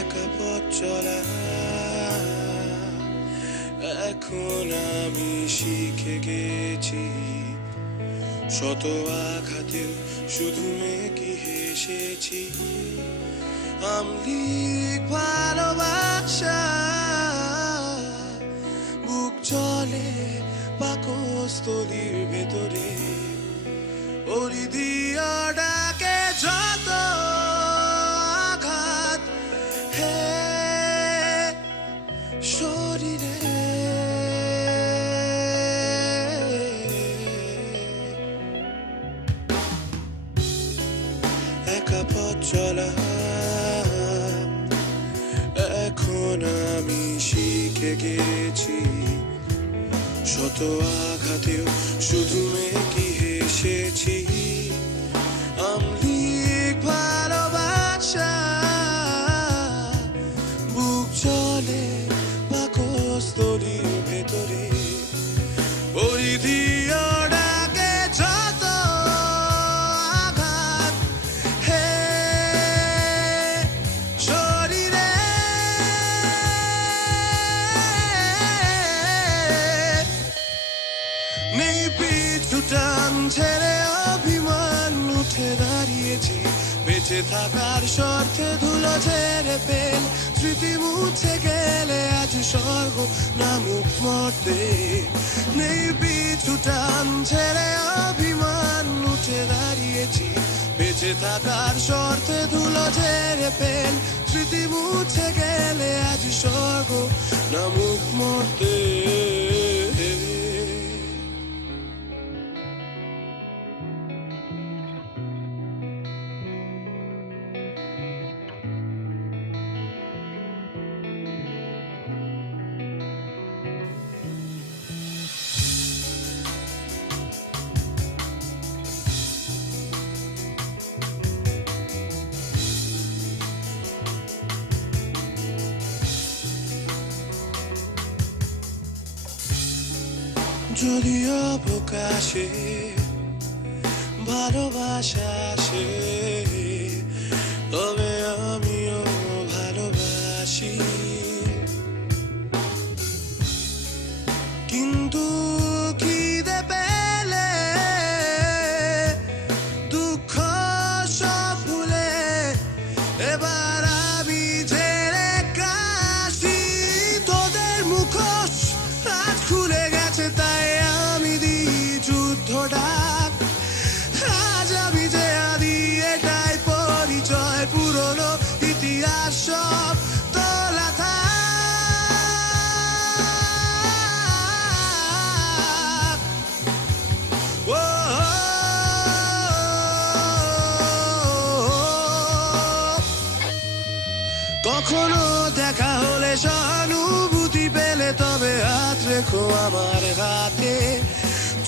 একা পথ চলা এখন আমি শিখে গেছি, শত আঘাতে শুধু মেকি হেসেছি। আমলিক ভালোবাসা বুক চলে পাকস্থলীর ভেতরে, ওরি দিয়া ডাকে যত আঘাত হে শরীরে। একা পথ চলা এখন আমি শিখে গেছি, শত আঘাতেও শুধু মেকি হেসেছি। আমলিক ভালোবাসা বুক চলে পাকস্থলীর ভেতরে, ওরি দিয়া ডাকে যত আঘাত হে শরীরে। নেই পিছু টান ছেড়ে অভিমান উঠে দাঁড়িয়েছি, বেঁচে থাকার স্বার্থে ধুলো ঝেড়ে ফেল স্মৃতি মুছে গেলে আজ স্বর্গ নামুক মর্তে। নেই পিছু টান ছেড়ে অভিমান উঠে দাঁড়িয়েছি, বেঁচে থাকার স্বার্থে ধুলো ঝেড়ে ফেল স্মৃতি মুছে গেলে আজ স্বর্গ নামুক মর্তে। যদি অবকাশে ভালোবাসা আসে, তবে আমিও ভালোবাসি, কিন্তু খিদে পেলে দুঃখ সব ভুলে এবার আমি ঝেড়ে কাশি। তোদের মুখোশ আজ খুলে গেছে, তাই আমি দিই যুদ্ধ ডাক। আজ আমি যে আদি এটাই পরিচয়, পুরনো ইতিহাস সব তোলা থাক। ও কখনো দেখা হলে সহানুভূতি পেলে তবে হাত রেখো আমার হাতে।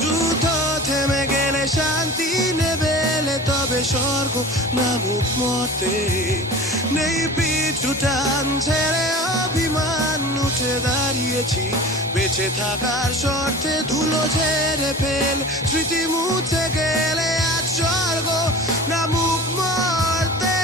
যুদ্ধ থেমে গেলে শান্তি নেবে এলে তবে স্বর্গ নামুক মর্তে। নেই পিছু টান ছেড়ে অভিমান উঠে দাঁড়িয়েছি, বেঁচে থাকার স্বার্থে ধুলো ঝেড়ে ফেল স্মৃতি মুছে গেলে আজ স্বর্গ নামুক মর্তে।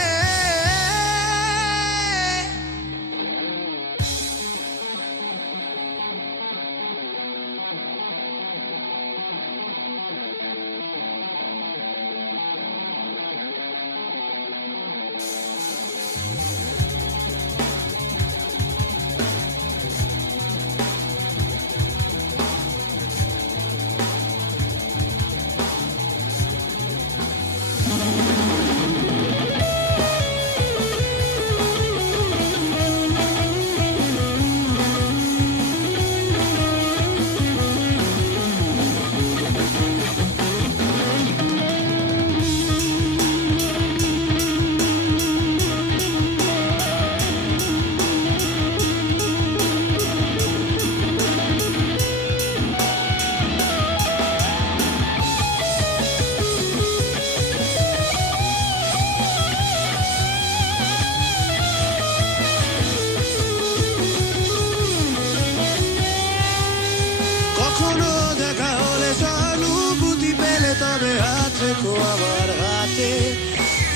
রেখো আমার হাতে।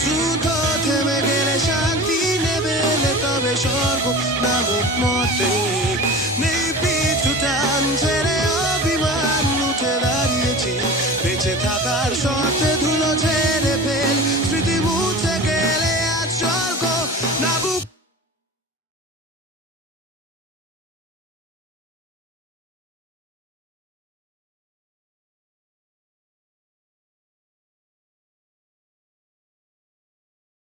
যুদ্ধ থেমে গেলে শান্তি নেবে এলে তবে হবে স্বর্গ না মুখ মতে নেই পিছু টান ছেড়ে অভিমান উঠে দাঁড়িয়েছি বেঁচে থাকার